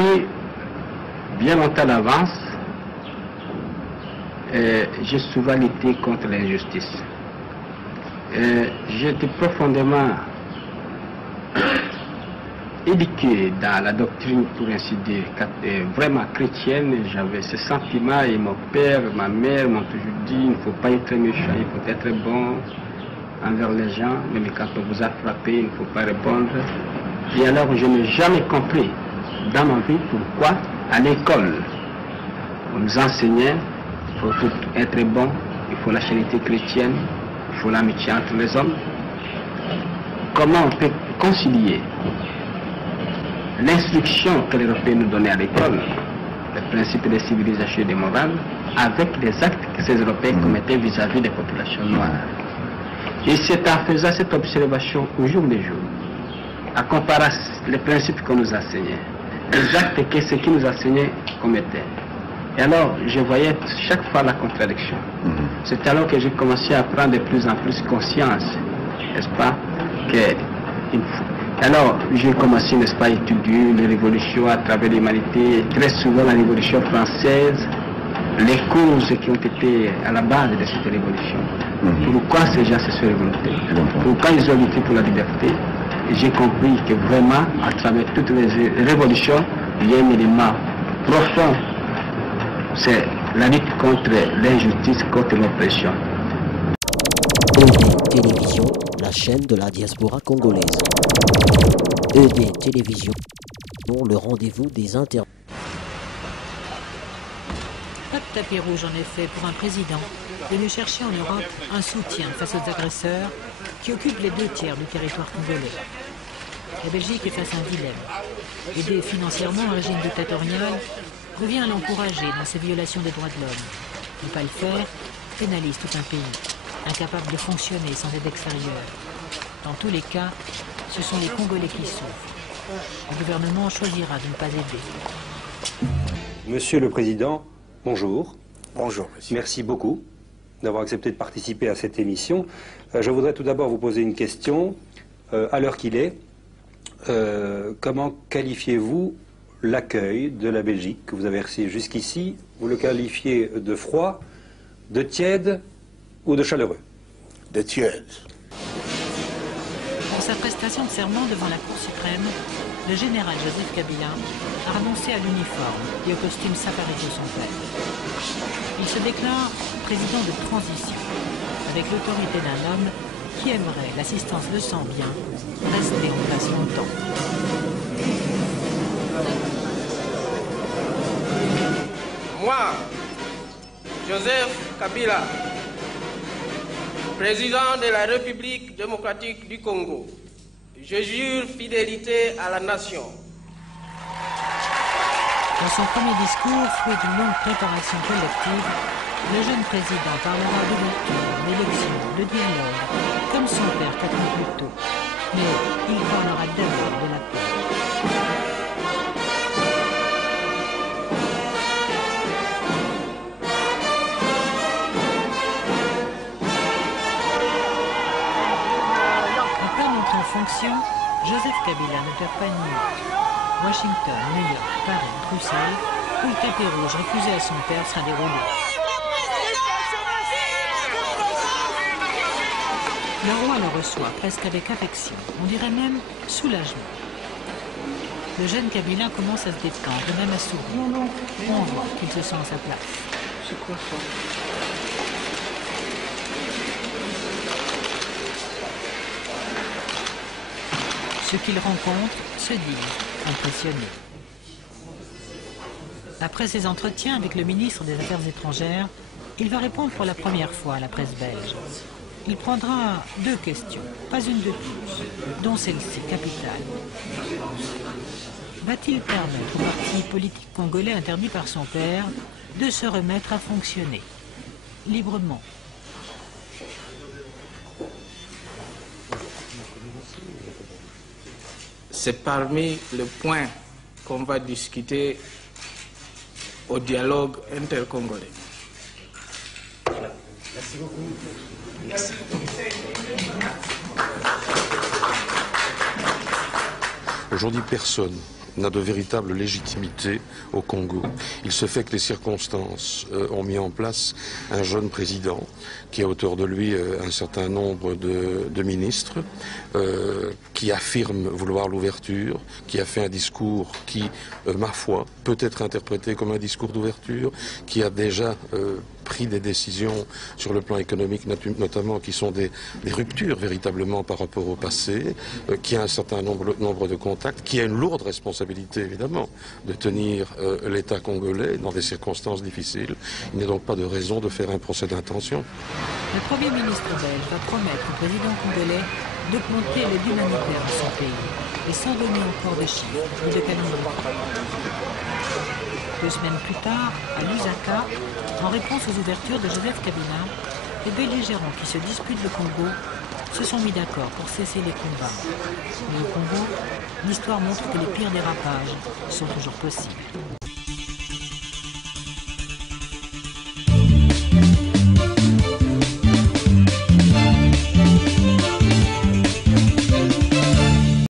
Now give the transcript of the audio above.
depuis bien longtemps d'avance, j'ai souvent lutté contre l'injustice. J'étais profondément éduqué dans la doctrine, pour ainsi dire, vraiment chrétienne. J'avais ce sentiment et mon père, ma mère m'ont toujours dit il ne faut pas être méchant, il faut être bon envers les gens, même quand on vous a frappé, il ne faut pas répondre. Et alors je n'ai jamais compris dans ma vie pourquoi à l'école on nous enseignait il faut être bon, il faut la charité chrétienne, il faut l'amitié entre les hommes. Comment on peut concilier l'instruction que les Européens nous donnaient à l'école, les principes de civilisation et de morale, avec les actes que ces Européens commettaient vis-à-vis des populations noires. Et c'est en faisant cette observation au jour le jour, à comparer les principes qu'on nous enseignait, les actes que ceux qui nous enseignaient commettaient. Et alors, je voyais chaque fois la contradiction. C'est alors que j'ai commencé à prendre de plus en plus conscience, n'est-ce pas, alors, j'ai commencé, n'est-ce pas, à étudier les révolutions à travers l'humanité, très souvent la Révolution française, les causes qui ont été à la base de cette révolution. Pourquoi ces gens se sont révoltés? Pourquoi ils ont lutté pour la liberté? Et j'ai compris que vraiment, à travers toutes les révolutions, il y a un élément profond. C'est la lutte contre l'injustice, contre l'oppression. ED Télévision, la chaîne de la diaspora congolaise. ED Télévision, pour le rendez-vous des inter... Pas de tapis rouge en effet pour un président venu chercher en Europe un soutien face aux agresseurs qui occupent les 2/3 du territoire congolais. La Belgique est face à un dilemme. Aider financièrement un régime dictatorial revient à l'encourager dans ses violations des droits de l'homme. Ne pas le faire pénalise tout un pays, incapable de fonctionner sans aide extérieure. Dans tous les cas, ce sont les Congolais qui souffrent. Le gouvernement choisira de ne pas aider. Monsieur le Président, bonjour. Bonjour, monsieur. Merci beaucoup d'avoir accepté de participer à cette émission. Je voudrais tout d'abord vous poser une question. À l'heure qu'il est, comment qualifiez-vous l'accueil de la Belgique que vous avez reçu jusqu'ici? Vous le qualifiez de froid, de tiède ou de chaleureux? De tiède. Pour sa prestation de serment devant la Cour suprême, le général Joseph Kabila a renoncé à l'uniforme et au costume safari de son père. Il se déclare président de transition, avec l'autorité d'un homme qui aimerait, l'assistance le sent bien, rester en place longtemps. Moi, Joseph Kabila, président de la République démocratique du Congo, je jure fidélité à la nation. Dans son premier discours, fruit d'une longue préparation collective, le jeune président parlera d'ouverture, d'élection, de dialogue, comme son père 4 ans plus tôt. Mais il parlera d'abord de la paix. Après une entrée en fonction, Joseph Kabila ne perd pas une minute. Washington, New York, Paris, Bruxelles, où le tapis rouge refusé à son père sera déroulé. Le roi le reçoit presque avec affection, on dirait même soulagement. Le jeune Kabila commence à se détendre, et même à sourire. On voit qu'il se sent à sa place. C'est quoi ça? Ceux qu'il rencontre se disent impressionnés. Après ses entretiens avec le ministre des Affaires étrangères, il va répondre pour la première fois à la presse belge. Il prendra 2 questions, pas une de plus, dont celle-ci, capitale. Va-t-il permettre au parti politique congolais interdit par son père de se remettre à fonctionner librement? C'est parmi les points qu'on va discuter au dialogue intercongolais. Merci beaucoup. Merci. Aujourd'hui, personne n'a de véritable légitimité au Congo. Il se fait que les circonstances ont mis en place un jeune président qui a autour de lui un certain nombre de ministres, qui affirme vouloir l'ouverture, qui a fait un discours qui, ma foi, peut être interprété comme un discours d'ouverture, qui a déjà pris des décisions sur le plan économique notamment qui sont des ruptures véritablement par rapport au passé, qui a un certain nombre de contacts, qui a une lourde responsabilité évidemment de tenir l'État congolais dans des circonstances difficiles. Il n'y a donc pas de raison de faire un procès d'intention. Le Premier ministre belge va promettre au président congolais d'augmenter l'aide humanitaire à son pays, et sans donner encore de chiffres ni de camions. 2 semaines plus tard, à Lusaka, en réponse aux ouvertures de Joseph Kabila, les belligérants qui se disputent le Congo se sont mis d'accord pour cesser les combats. Mais au Congo, l'histoire montre que les pires dérapages sont toujours possibles.